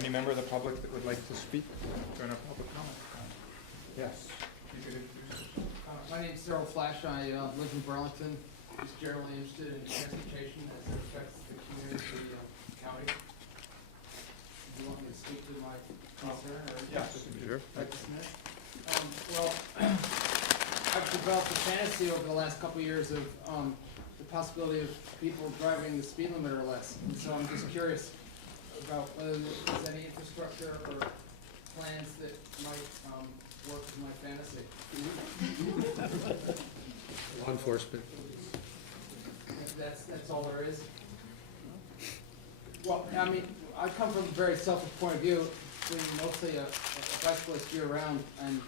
Any member of the public that would like to speak during a public comment? Yes. You could introduce yourself. My name's Cyril Flash. I live in Burlington. Just generally interested in transportation as it affects the community, the county. Do you want me to speak to my concern or? Yes. Sure. Like this minute? Well, I've developed a fantasy over the last couple of years of the possibility of people driving the speed limit or less. And so I'm just curious about whether there's any infrastructure or plans that might work with my fantasy. Law enforcement. That's all there is. Well, I mean, I come from a very selfish point of view, being mostly a bicyclist year-round, and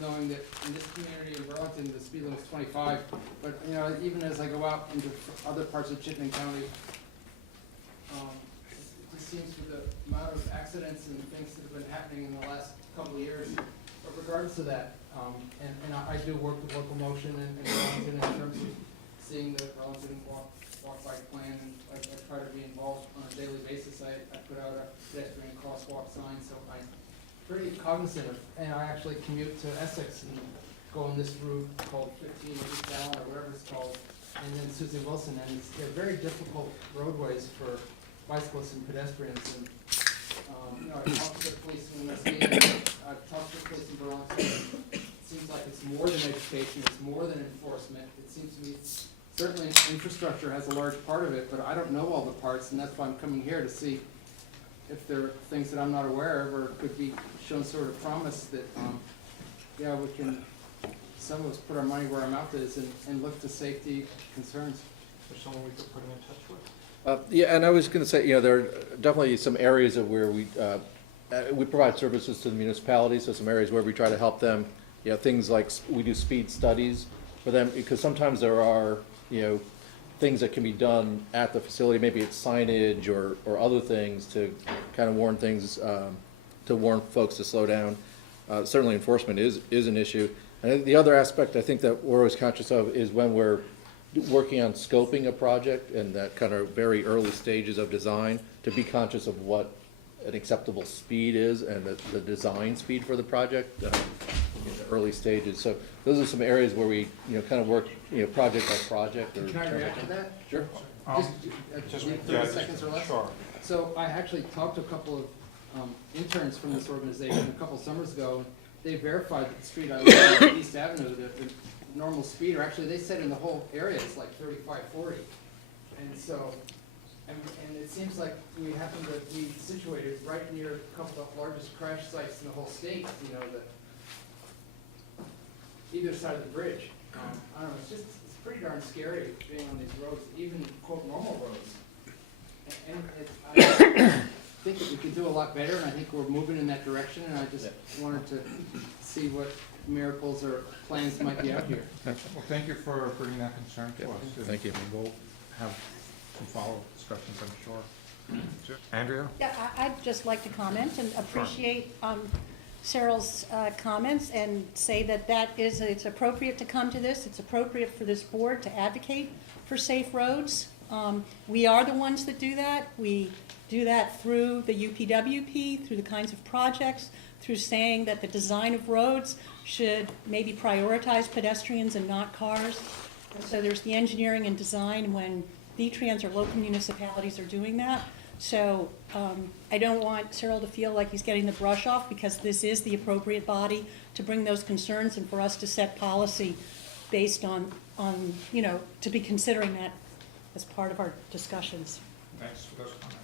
knowing that in this community in Burlington, the speed limit is 25. But, you know, even as I go out into other parts of Chittenden County, it just seems with the amount of accidents and things that have been happening in the last couple of years, but regardless of that, and I do work with local motion and Burlington in terms of seeing the Burlington walk-bike plan, and I try to be involved on a daily basis. I put out a pedestrian crosswalk sign, so I'm pretty cognizant of, and I actually commute to Essex and go on this route called 15 East Allen or whatever it's called, and then Susie Wilson, and they're very difficult roadways for bicyclists and pedestrians. And you know, I've talked to the police in Muskegon, I've talked to the police in Burlington. It seems like it's more than education, it's more than enforcement. It seems to me certainly infrastructure has a large part of it, but I don't know all the parts, and that's why I'm coming here to see if there are things that I'm not aware of or could be shown sort of promise that, yeah, we can, some of us put our money where our mouth is and look to safety concerns. Is there someone we could put him in touch with? Yeah, and I was going to say, you know, there are definitely some areas of where we provide services to the municipalities, so some areas where we try to help them, you know, things like we do speed studies for them, because sometimes there are, you know, things that can be done at the facility, maybe it's signage or other things to kind of warn things, to warn folks to slow down. Certainly enforcement is an issue. And the other aspect I think that we're always conscious of is when we're working on scoping a project and that kind of very early stages of design, to be conscious of what an acceptable speed is and the design speed for the project in the early stages. So those are some areas where we, you know, kind of work, you know, project by project. Or Can I react to that? Sure. Just 30 seconds or less? Sure. So I actually talked to a couple of interns from this organization a couple summers ago. And they verified that the street I live on, East Avenue, the normal speed, or actually they said in the whole area it's like 35, 40. And so, and it seems like we happen to be situated right near a couple of the largest crash sites in the whole state, you know, either side of the bridge. I don't know, it's pretty darn scary being on these roads, even quote normal roads. And I think that we could do a lot better, and I think we're moving in that direction, and I just wanted to see what miracles or plans might be out here. Well, thank you for bringing that concern to us. Thank you. And we'll have some follow-up discussions, I'm sure. Sure. Andrea? Yeah, I'd just like to comment and appreciate Cyril's comments and say that it's appropriate to come to this. It's appropriate for this board to advocate for safe roads. We are the ones that do that. We do that through the UPWP, through the kinds of projects, through saying that the design of roads should maybe prioritize pedestrians and not cars. And so there's the engineering and design when V-Trans or local municipalities are doing that. So I don't want Cyril to feel like he's getting the brush off, because this is the appropriate body to bring those concerns and for us to set policy based on you know, to be considering that as part of our discussions. Thanks for those comments.